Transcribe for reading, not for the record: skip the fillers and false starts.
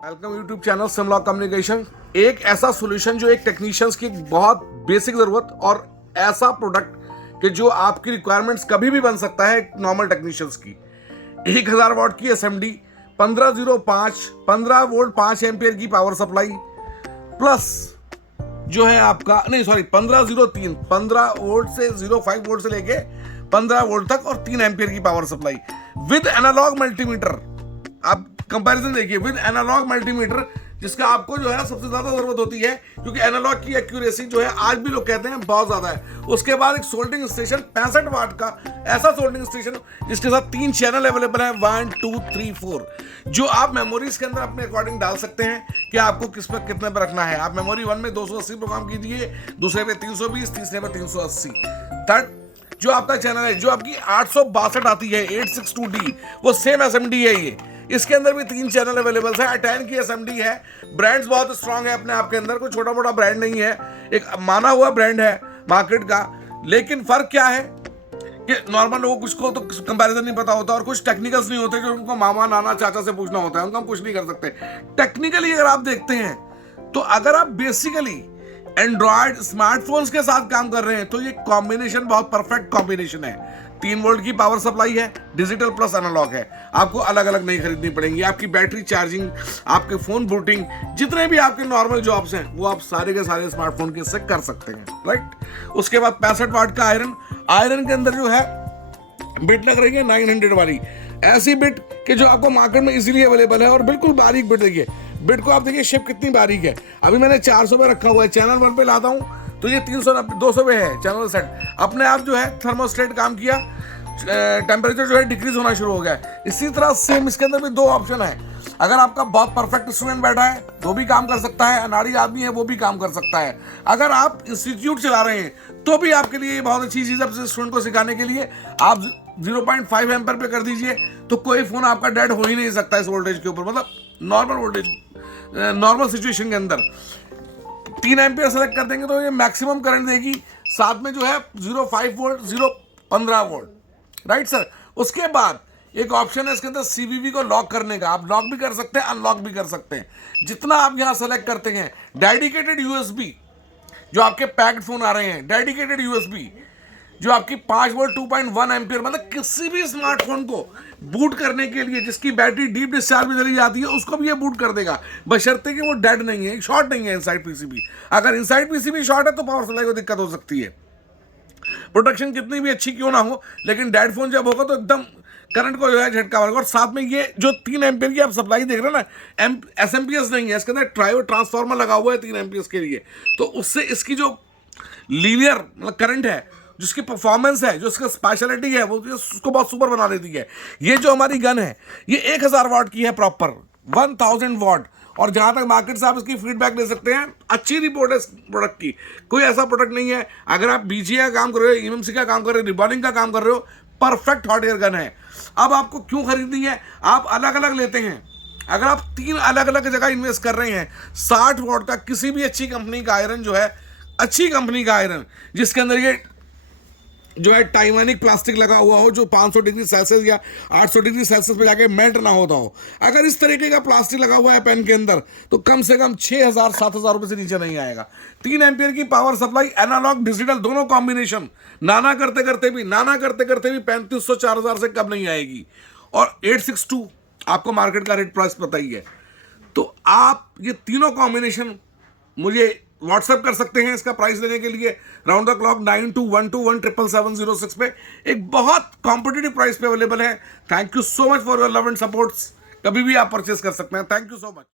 Welcome YouTube channel Simlock communication. एक ऐसा solution जो एक टेक्नीशियंस की बहुत बेसिक जरूरत और ऐसा प्रोडक्ट कि जो आपकी रिक्वायरमेंट्स कभी भी बन सकता है एक नॉर्मल टेक्नीशियंस की। 1000 वॉट की एसएमडी, 15 वोल्ट 5 एम्पियर की पावर सप्लाई प्लस जो है आपका 15 वोल्ट से 05 वोल्ट से लेके 15 वोल्ट तक और 3 एम्पियर की power supply with analog multimeter. आप कंपैरिजन देखिए विद एनालॉग मल्टीमीटर, जिसका आपको जो है सबसे ज्यादा जरूरत होती है क्योंकि एनालॉग की एक्यूरेसी जो है आज भी लोग कहते हैं बहुत ज्यादा है। उसके बाद एक सोल्डिंग स्टेशन 65 वाट का ऐसा सोल्डिंग स्टेशन जिसके साथ 3 चैनल अवेलेबल है 1 2 3 4, जो आप मेमोरीज के अंदर अपने अकॉर्डिंग डाल सकते हैं कि आपको किस पर कितने पर रखना है। आप मेमोरी 1 में 280 प्रोग्राम कीजिए, दूसरे पे 320, तीसरे पे 380। थर्ड जो आपका चैनल है जो आपकी 862 आती है 862D, वो सेम एसएमडी है। ये इसके अंदर भी 3 चैनल अवेलेबल है। A10 की एसएमडी है। ब्रांड्स बहुत स्ट्रांग है अपने आप के अंदर, कोई छोटा मोटा ब्रांड नहीं है, एक माना हुआ ब्रांड है मार्केट का। लेकिन फर्क क्या है कि नॉर्मल लोगों को तो कंपैरिजन नहीं पता होता और कुछ टेक्निकल्स नहीं होते जो उनको मामा नाना चाचा से पूछना होता है, उनको हम कुछ नहीं कर सकते। टेक्निकली अगर आप देखते हैं तो अगर आप बेसिकली एंड्रॉयड स्मार्टफोन्स के साथ काम कर रहे हैं तो ये कॉम्बिनेशन बहुत परफेक्ट कॉम्बिनेशन है। 3 वोल्ट की पावर सप्लाई है, डिजिटल प्लस एनालॉग है, आपको अलग अलग नहीं खरीदनी पड़ेंगी। आपकी बैटरी चार्जिंग, आपके फोन बूटिंग, जितने भी आपके नॉर्मल जॉब्स हैं वो आप सारे के सारे स्मार्टफोन के से कर सकते हैं, राइट। उसके बाद 65 वाट का आयरन के अंदर जो है बिट लग रही है 900 वाली, ऐसी बिट कि जो आपको मार्केट में इजीली अवेलेबल है और बिल्कुल बारीक बिट। देखिए बिट को आप देखिए शेप कितनी बारीक है। अभी मैंने 400 पे रखा हुआ है, चैनल 1 पे लाता हूँ तो ये 200 पे है चैनल सेट। अपने आप जो है थर्मोस्टेट काम किया, टेम्परेचर जो है डिक्रीज होना शुरू हो गया है। इसी तरह सेम इसके अंदर भी 2 ऑप्शन है। अगर आपका बहुत परफेक्ट स्टूडेंट बैठा है वो भी काम कर सकता है, अनाड़ी आदमी है वो भी काम कर सकता है। अगर आप इंस्टीट्यूट चला रहे हैं तो भी आपके लिए बहुत अच्छी चीज़ है स्टूडेंट को सिखाने के लिए। आप 0.5 एम्पर पे कर दीजिए तो कोई फोन आपका डेड हो ही नहीं सकता इस वोल्टेज के ऊपर, मतलब नॉर्मल वोल्टेज, नॉर्मल सिचुएशन के अंदर 3 एम्पियर सेलेक्ट कर देंगे तो ये मैक्सिमम करंट देगी। साथ में जो है 0.5 वोल्ट 15 वोल्ट, राइट सर। उसके बाद एक ऑप्शन है इसके अंदर सीवीवी को लॉक करने का। आप लॉक भी कर सकते हैं, अनलॉक भी कर सकते हैं। जितना आप यहाँ सेलेक्ट करते हैं डेडिकेटेड यूएसबी, जो आपके पैक्ड फोन आ रहे हैं, डेडिकेटेड यूएसबी जो आपकी 5 वोल्ट 2.1 एम्पियर, मतलब किसी भी स्मार्टफोन को बूट करने के लिए जिसकी बैटरी डीप डिस्चार्ज में चली जाती है उसको भी ये बूट कर देगा, बशर्ते कि वो डेड नहीं है, शॉर्ट नहीं है इनसाइड पीसीबी। अगर इनसाइड पीसीबी शॉर्ट है तो पावर सप्लाई को दिक्कत हो सकती है। प्रोटेक्शन कितनी भी अच्छी क्यों ना हो, लेकिन डेड फोन जब होगा तो एकदम करंट को जो है झटका मारेगा। और साथ में ये जो 3 एम्पियर की आप सप्लाई देख रहे हैं ना, एसएमपीएस नहीं है, इसके अंदर ट्रायो ट्रांसफार्मर लगा हुआ है 3 एम्पियर के लिए। तो उससे इसकी जो लीनियर मतलब करंट है, जिसकी परफॉर्मेंस है, जो इसका स्पेशलिटी है, वो उसको बहुत सुपर बना देती है। ये जो हमारी गन है ये 1000 वाट की है, प्रॉपर 1000 वाट। और जहां तक मार्केट से आप इसकी फीडबैक ले सकते हैं, अच्छी रिपोर्ट है इस प्रोडक्ट की। कोई ऐसा प्रोडक्ट नहीं है, अगर आप बीजीए का काम कर रहे हो, ईएमसी का काम कर रहे हो, रिबॉर्डिंग का काम कर रहे हो, परफेक्ट हॉट एयर गन है। अब आपको क्यों खरीदनी है, आप अलग अलग लेते हैं। अगर आप 3 अलग अलग जगह इन्वेस्ट कर रहे हैं, 60 वाट का किसी भी अच्छी कंपनी का आयरन जो है, अच्छी कंपनी का आयरन जिसके अंदर ये जो है टाइमैनिक प्लास्टिक लगा हुआ हो, जो 500 डिग्री सेल्सियस या 800 डिग्री सेल्सियस पे जाके मेल्ट ना होता हो, अगर इस तरीके का प्लास्टिक लगा हुआ है पेन के अंदर तो कम से कम 6000-7000 रुपए से नीचे नहीं आएगा। 3 एम्पियर की पावर सप्लाई, एनालॉग डिजिटल दोनों कॉम्बिनेशन, नाना करते करते भी 3500 4000 से कम नहीं आएगी। और 862 आपको मार्केट का रेट प्राइस पता ही है। तो आप ये तीनों कॉम्बिनेशन मुझे व्हाट्सएप कर सकते हैं इसका प्राइस लेने के लिए। राउंड द क्लॉक 9212177706 पे एक बहुत कॉम्पिटिटिव प्राइस पे अवेलेबल है। Thank you so much for your love and supports. कभी भी आप परचेस कर सकते हैं। Thank you so much.